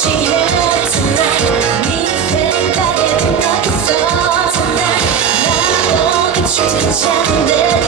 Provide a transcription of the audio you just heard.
Tonight, 나 오늘 춤을 췄네